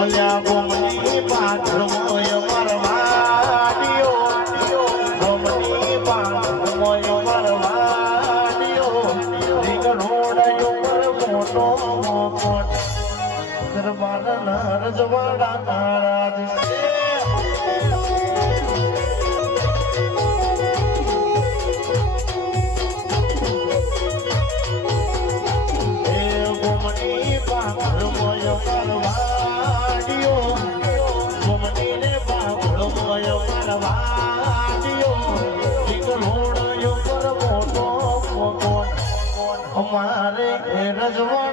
ઓલ્યા ગોમની પાછળ મોય મરવાડીઓ ગોમની પાછળ મોય મરવાડીઓ રીંગણોડાયો પર મોટો મોકોટ દરબારના રજવાડા તારા દિશે અમારે રજવા